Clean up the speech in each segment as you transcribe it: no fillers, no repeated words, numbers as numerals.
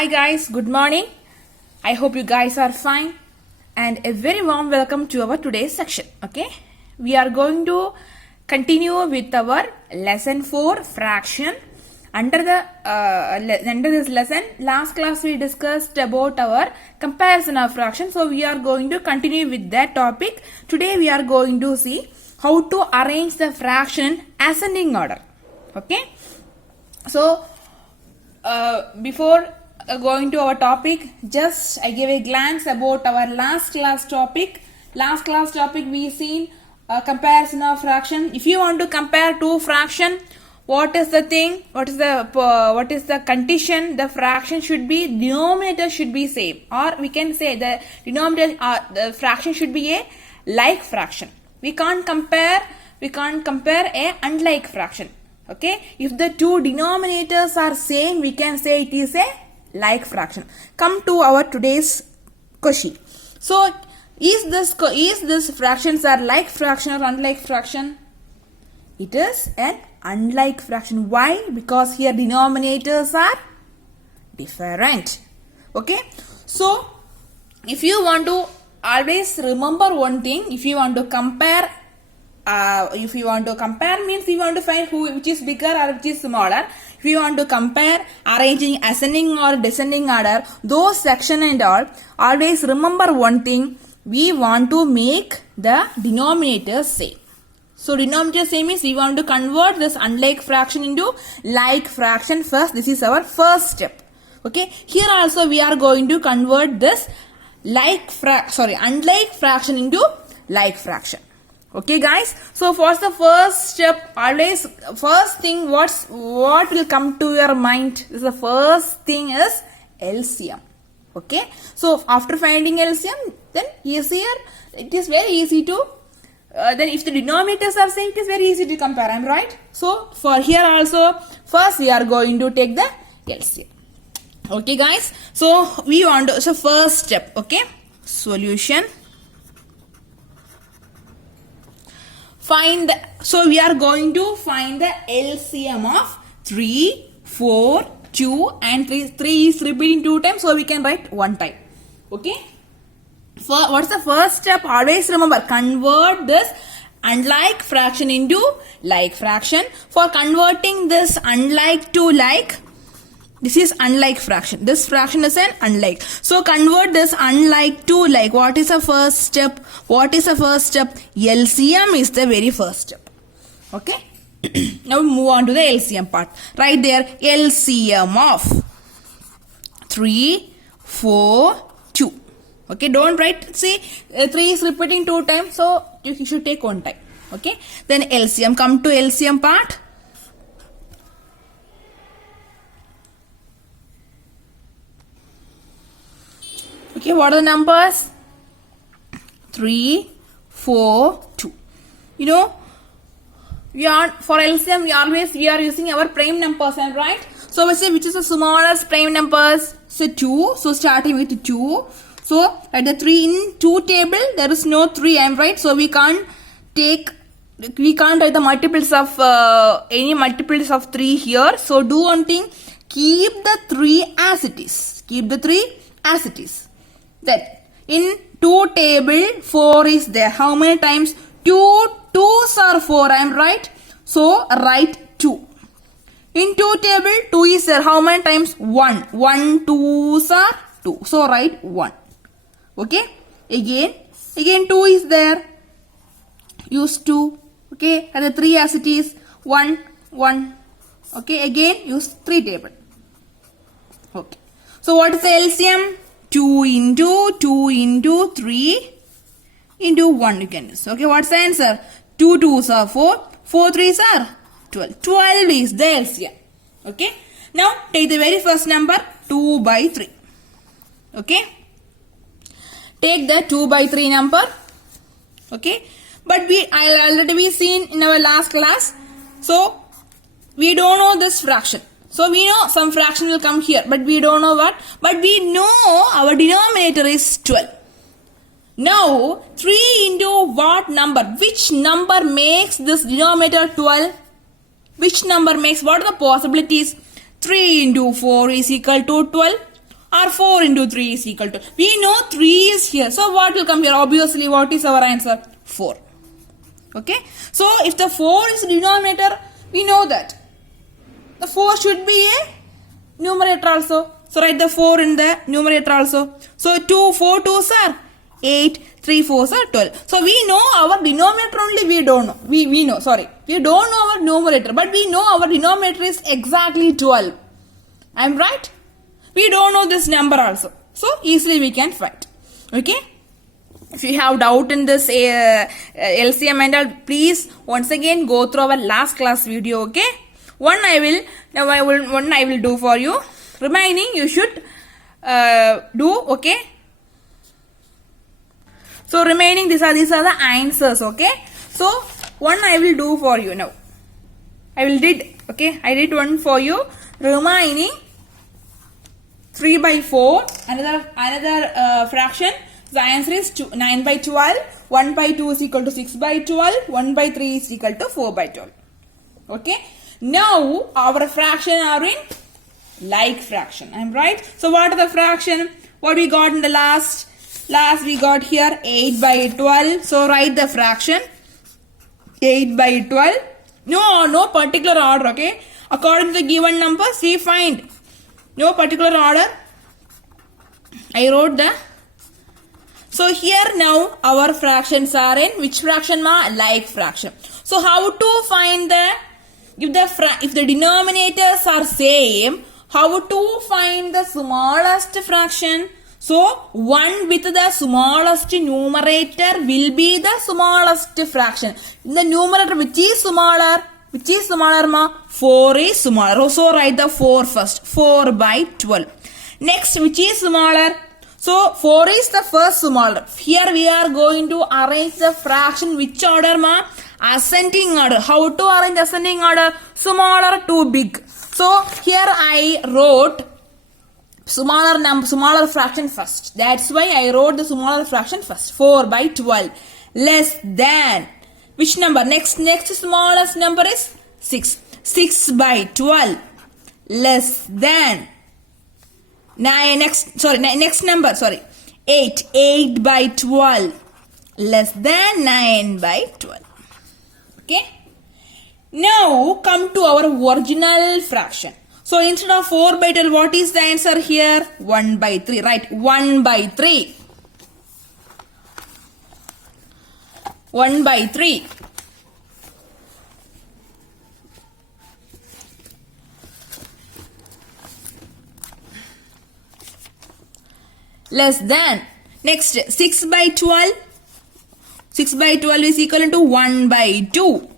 Hi guys, good morning. I hope you guys are fine and a very warm welcome to our today's section. Okay, we are going to continue with our lesson 4 fraction. Under this lesson, last class we discussed about our comparison of fraction. So we are going to continue with that topic. Today we are going to see how to arrange the fraction in ascending order. Okay, so before going to our topic, just I give a glance about our last class topic. Last class topic we seen comparison of fraction. If you want to compare two fraction, what is the thing? What is the condition? The fraction should be, denominator should be same, or we can say the denominator the fraction should be a like fraction. We can't compare a unlike fraction. Okay, if the two denominators are same, we can say it is a like fraction. Come to our today's question. So, is this fractions are like fraction or unlike fraction? It is an unlike fraction. Why? Because here denominators are different. Okay, so if you want to always remember one thing, if you want to compare means you want to find which is bigger or which is smaller. If you want to compare arranging ascending or descending order, those section and all, always remember one thing, we want to make the denominator same. So denominator same means we want to convert this unlike fraction into like fraction first. This is our first step. Okay, here also we are going to convert this unlike fraction into like fraction. Okay guys, so for the first step, always first thing what will come to your mind is the first thing is LCM. Okay, so after finding LCM, then easier, it is very easy to then if the denominators are same, it is very easy to compare. I'm right. So for here also, first we are going to take the LCM. Okay guys, so first step. Okay, solution. So we are going to find the LCM of 3, 4, 2 and 3. 3 is repeating 2 times, so we can write 1 time. Okay. What's the first step? Always remember, convert this unlike fraction into like fraction. For converting this unlike to like, this is unlike fraction. This fraction is an unlike. So convert this unlike to like. What is the first step? LCM is the very first step. Okay. Now move on to the LCM part. Right there, LCM of 3, 4, 2. Okay, don't write. See, 3 is repeating 2 times, so you should take 1 time. Okay. Then LCM. Come to LCM part. Okay, what are the numbers? 3, 4, 2. You know, for LCM we are using our prime numbers, right? So we say which is the smallest prime numbers? So 2. So starting with 2. So at the 3 in 2 table there is no 3. I'm right. So we can't write the multiples of any multiples of 3 here. So do one thing, keep the 3 as it is. Then in 2 table 4 is there. How many times? 2 2s are 4. I am right. So write 2. In 2 table 2 is there. How many times? 1. 1 2s are 2. So write 1. Okay. Again 2 is there. Use 2. Okay. And the 3 as it is. 1 1. Okay. Again use 3 table. Okay. So what is the LCM? 2 into 3 into 1 you can use. Okay, what's the answer? 2 2s are 4, 4 3s are 12. 12 is the LCM. Okay, now take the very first number 2 by 3. Okay, take the 2 by 3 number. Okay, but I already seen in our last class, so we don't know this fraction. So we know some fraction will come here, but we don't know what. But we know our denominator is 12. Now 3 into what number? Which number makes this denominator 12? Which number makes? What are the possibilities? 3 into 4 is equal to 12. or 4 into 3 is equal to, we know 3 is here. So what will come here? Obviously, what is our answer? 4. Okay. So if the 4 is denominator, we know that the 4 should be a numerator also. So write the 4 in the numerator also. So 4 2s are 8, 3 4s are 12. So we know our denominator only, we don't know. We know, sorry. We don't know our numerator, but we know our denominator is exactly 12. I'm right? We don't know this number also. So easily we can find. Okay? If you have doubt in this LCM and all, please once again go through our last class video. Okay? One I will do for you. Remaining you should do. Okay? So remaining these are the answers. Okay? So one I will do for you now. I did one for you. Remaining 3 by 4. Another fraction. The answer is 9 by 12. 1 by 2 is equal to 6 by 12. 1 by 3 is equal to 4 by 12. Okay. Now our fraction are in like fraction. I'm right. So what are the fraction? What we got in the last we got here 8 by 12. So write the fraction 8 by 12. No particular order. Okay. According to the given numbers we find. No particular order. I wrote the. So here now our fractions are in which fraction ma? Like fraction. So how to find the if the denominators are same, how to find the smallest fraction? So 1 with the smallest numerator will be the smallest fraction. In the numerator which is smaller? Which is smaller ma? 4 is smaller. So write the 4 first. 4 by 12. Next which is smaller? So 4 is the first smaller. Here we are going to arrange the fraction which order ma? Ascending order. How to arrange ascending order? Smaller to big. So here I wrote smaller fraction first. That's why I wrote the smaller fraction first. 4 by 12. Less than. Which number? Next smallest number is 6. 6 by 12. Less than. Next number. 8. 8 by 12. Less than 9 by 12. Okay. Now come to our original fraction. So instead of 4 by 12, what is the answer here? 1 by 3. Right. 1 by 3. 1 by 3. Less than. Next, 6 by 12. 6 by 12 is equal to 1 by 2.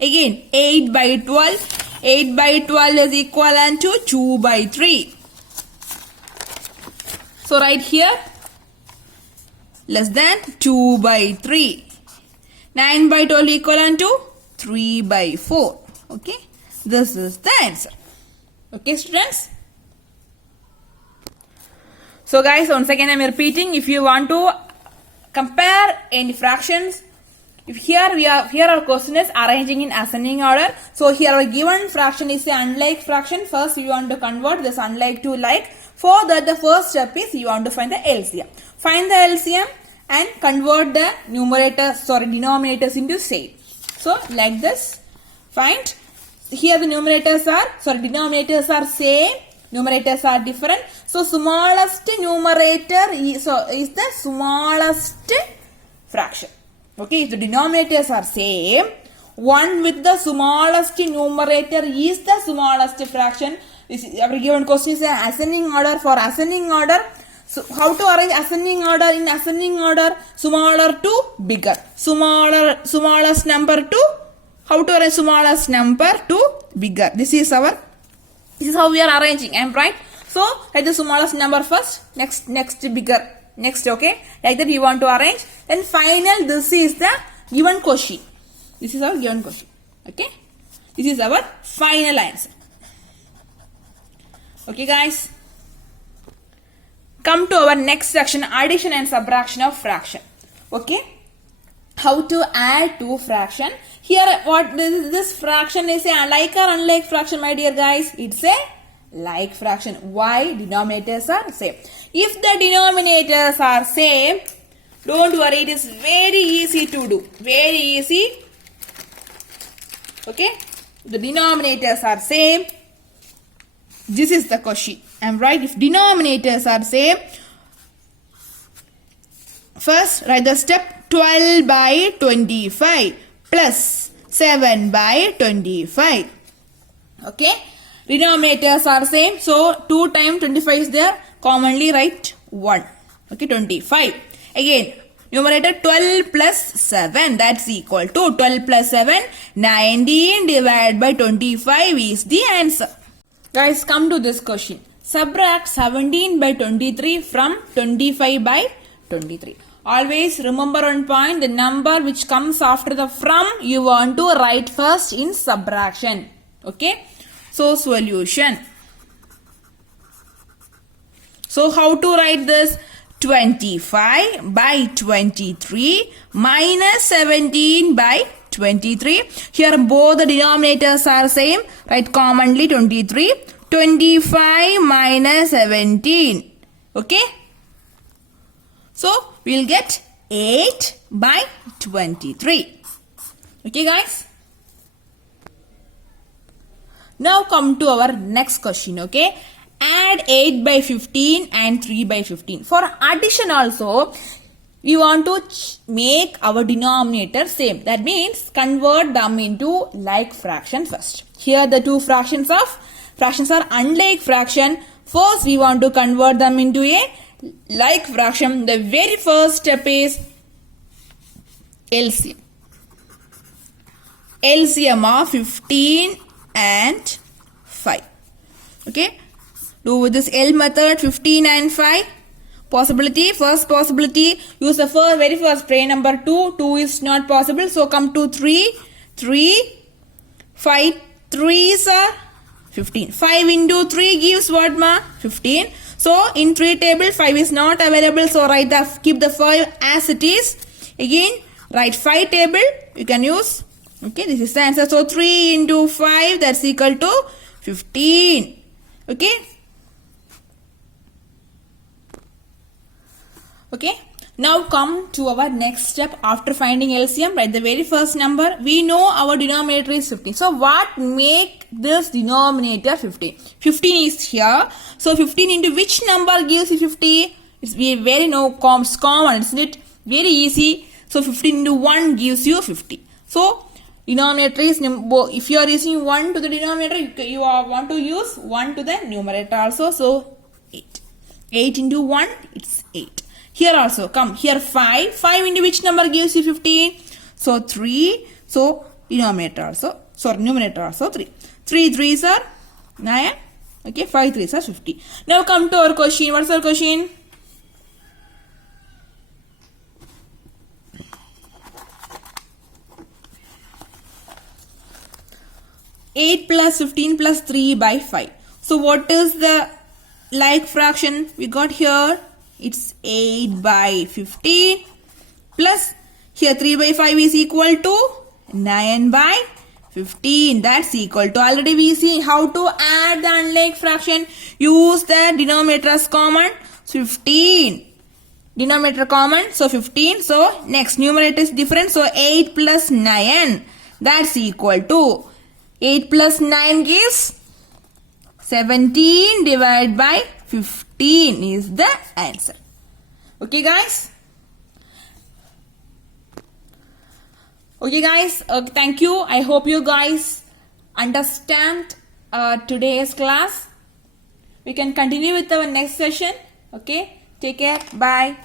Again, 8 by 12. 8 by 12 is equivalent to 2 by 3. So right here, less than 2 by 3. 9 by 12 equivalent to 3 by 4. Okay, this is the answer. Okay, students. So guys, once again I am repeating, if you want to compare any fractions, if here our question is arranging in ascending order. So here our given fraction is an unlike fraction. First you want to convert this unlike to like. For that the first step is you want to find the LCM. Find the LCM and convert the denominators into same. So like this, find. Here the denominators are same. Numerators are different. So smallest numerator is the smallest fraction. Okay, if the denominators are same, 1 with the smallest numerator is the smallest fraction. Our given question is ascending order. For ascending order, so how to arrange ascending order? In ascending order, smaller to bigger. Smallest number to, how to arrange smallest number to bigger. This is how we are arranging. I am right. So write the smallest number first, next bigger, next. Okay, like that you want to arrange. Then final, this is the given question. This is our given question. Okay, this is our final answer. Okay guys, come to our next section, addition and subtraction of fraction. Okay, how to add two fraction. Here what this fraction is a like or unlike fraction, my dear guys? It's a like fraction. Why? Denominators are same. If the denominators are same, don't worry, it is very easy to do. Very easy. Okay? The denominators are same. This is the question. I'm right. If denominators are same, first write the step 12 by 25 plus 7 by 25. Okay? Denominators are same. So 2 times 25 is there. Commonly write 1. Okay, 25. Again, numerator 12 plus 7. That's equal to 12 plus 7. 19 divided by 25 is the answer. Guys, come to this question. Subtract 17 by 23 from 25 by 23. Always remember one point. The number which comes after the from, you want to write first in subtraction. Okay. So, solution. So, how to write this? 25 by 23 minus 17 by 23. Here both the denominators are same. Write commonly 23. 25 minus 17. Okay. So, we will get 8 by 23. Okay, guys. Now come to our next question. Okay. Add 8 by 15 and 3 by 15. For addition also, we want to make our denominator same. That means convert them into like fraction first. Here the two fractions are unlike fraction. First we want to convert them into a like fraction. The very first step is LCM. LCM of 15 and 5. Okay. Do with this L method 15 and 5. Possibility, first possibility, use the very first prey number 2. 2 is not possible. So come to 3. 3. 5 3s are 15. 5 into 3 gives what ma? 15. So in 3 table 5 is not available. So keep the 5 as it is. Again write 5 table. You can use. Okay, this is the answer. So 3 into 5, that's equal to 15. Okay. Okay. Now come to our next step. After finding LCM, write the very first number. We know our denominator is 15. So what make this denominator 15? 15 is here. So 15 into which number gives you 50? It's very common, isn't it? Very easy. So 15 into 1 gives you 50. So denominator is, if you are using 1 to the denominator, you want to use 1 to the numerator also. So 8. 8 into 1, it's 8. Here also, come, here 5. 5 into which number gives you 15? So 3. So numerator also 3. 3 3s are 9. Okay, 5 3s are 50. Now come to our question. What's our question? (8 plus 15 plus 3 by 5). So what is the like fraction we got here? It's 8 by 15 plus here 3 by 5 is equal to 9 by 15. That's equal to, already we see how to add the unlike fraction. Use the denominator as common. So 15. Denominator common. So 15. So next numerator is different. So 8 plus 9. That's equal to 8 plus 9 gives 17 divided by 15 is the answer. Okay, guys. Okay, guys. Thank you. I hope you guys understand today's class. We can continue with our next session. Okay. Take care. Bye.